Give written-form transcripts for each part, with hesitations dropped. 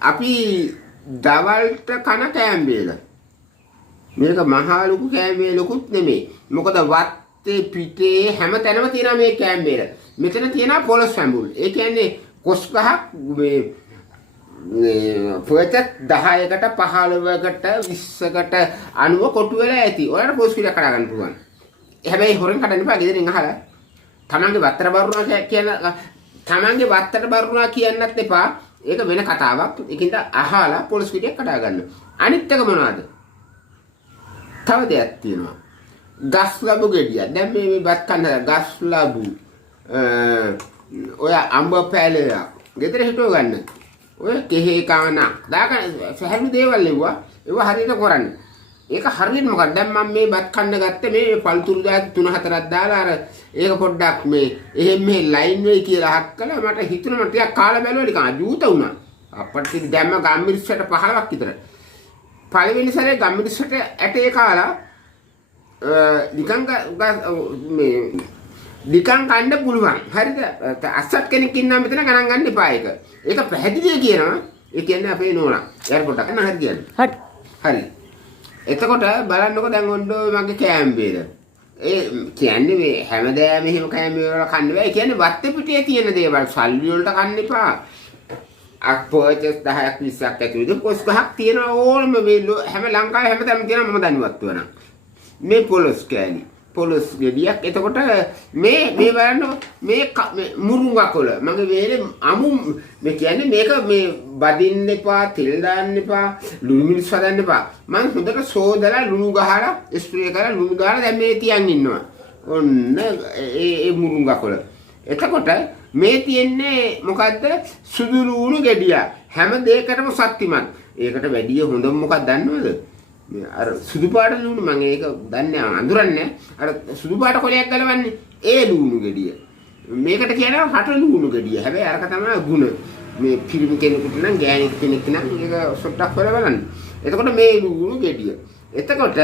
අපි දවල්ට කන කෑම වේල. මේක මහා ලොකු කෑම වේලකුත් නෙමෙයි. මොකද වත්තේ පිටේ හැම තැනම තියෙනවා මේ කෑම වේල. මෙතන තියෙනවා පොළොස් ඇඹුල්. ඒ කියන්නේ කොස් ගහක් මේ පොත 10කට 15කට 20කට අණුව කොටු වෙලා ඇති. ඔයාලට පොස් පිටක් කඩා ගන්න පුළුවන්. හැබැයි හොරෙන් කඩන්න එපා. ගෙදරින් අහලා. තමන්ගේ වත්තට බරුණා කියන තමන්ගේ වත්තට බරුණා කියන්නත් එපා. ඒක වෙන කතාවක්. ඒකින්ද අහලා පොලිස් පිටියක් කඩා ගන්න. අනිත් එක මොනවද? තව දෙයක් තියෙනවා. ගස් ලැබු ගෙඩිය. දැන් මේ බත් කන්න ගස් ලැබු ඔය අඹ පැලයක් ගෙදර හිටව ගන්න. ඔය කෙහි කාන දාගන්න සහැල්ලු දේවල් ලෙව්වා. ඒවා හරියට කරන්නේ. ඒක හරියට මොකක්ද? දැන් මම මේ බත් කන්න ගත්තේ මේ පළතුරු දාලා 3-4ක් දාලා අර ඒක පොඩ්ඩක් මේ එහෙම මේ ලයින් වෙයි කියලා හක් කළා. මට හිතුණා මම ටිකක් කාලා බැලුවා නිකන් අජූත වුණා. අපිට දැම්ම ගම්මිරිස්සට 15ක් විතර. පළවෙනි සැරේ ගම්මිරිස්සට ඇටේ කාලා නිකන් මේ නිකන් කන්න පුළුවන්. හරිද? අස්සත් කෙනෙක් ඉන්නවා මෙතන ගණන් ගන්න එපා ඒක. ඒක පැහැදිලිව කියනවා. ඒ කියන්නේ අපේ නෝනා. එයාපොට්ටක් නෑ හරි කියන්නේ. හරි. එතකොට බලන්නකො දැන් ඔන්න මගේ කෑම වේල. ඒ කියන්නේ මේ හැමදාම එහෙම කෑම වේල කන්න බෑ. ඒ කියන්නේ වත්තේ පිටියේ තියෙන දේවල් සල්ලි වලට කන්න එපා. අක්පෝචස් 10ක් 20ක් ඇතුළේ කොස් ගහක් තියෙනවා ඕනම මේ හැම ලංකාවේ හැමතැනම තියෙනවා මම දන්නවත් වෙනවා. මේ පොලොස් කෑලි. පොලොස් ගෙඩියක්. එතකොට මේ බලන්න මේ මුරුංගා කොළ මගේ වේලේ අමු මේ කියන්නේ මේක මේ බදින්න එපා, තෙල් දාන්න එපා, ලුණු මිරිස් හදන්න එපා. මම හොඳට සෝදලා ලුණු ගහලා ස්ප්‍රේ කරලා ලුණු ගහලා දැන් මේ තියන් ඉන්නවා. ඔන්න ඒ මුරුංගා කොළ. එතකොට මේ තියෙන්නේ මොකද්ද? සුදු ලුණු ගෙඩිය. හැම දෙයකටම ශක්තිමත්. ඒකට වැඩිය හොඳම මොකක්ද දන්නවද? අර සුදු පාට ලුණු මම ඒක දන්නේ අඳුරන්නේ. අර සුදු පාට කොලයක් ගලවන්නේ ඒ ලුණු ගෙඩිය. මේකට කියනවා හට ලුණු ගෙඩිය. හැබැයි අරක තමයි ගුණ. මේ පිරිමි කෙනෙකුට නම් ගෑණි කෙනෙක් නම් ඒක සොට්ටක් කරලා බලන්න. එතකොට මේ ලුණු ගෙඩිය. එතකොට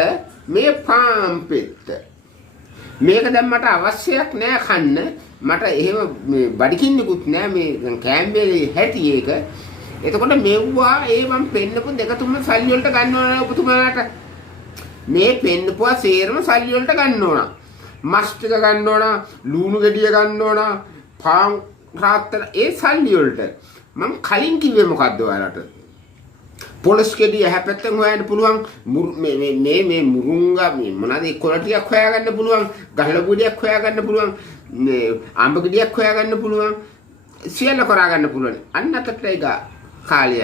මේ පාම් පෙත්ත. මේක දැන් මට අවශ්‍යයක් නෑ කන්න. මට එහෙම මේ බඩිකින්නිකුත් නෑ මේ කෑම්බේලේ හැටි ඒක. එතකොට මෙව්වා ඒ මම පෙන්නපු දෙක තුන සල්ලි වලට ගන්න ඕන ඔබතුමාට. මේ පෙන්නපුවා සේරම සල්ලි වලට ගන්න ඕන. මස් ටික ගන්න ඕන, ලුණු ගෙඩිය ගන්න ඕන, පාන් රාත්තර ඒ සල්ලි වලට. මම කලින් කිව්වේ මොකද්ද ඔයාලට? පොලොස් ගෙඩිය හැපැත්තෙන් හොයන්න පුළුවන්. මේ මුරුංගා මේ මොනවාද ඒ කොළ ටිකක් හොයාගන්න පුළුවන්. ගහල බුඩියක් හොයාගන්න පුළුවන්. මේ අඹ ගෙඩියක් හොයාගන්න පුළුවන්. සියල්ල කරා ගන්න පුළුවන්. අන්න අතට ඒක කාලය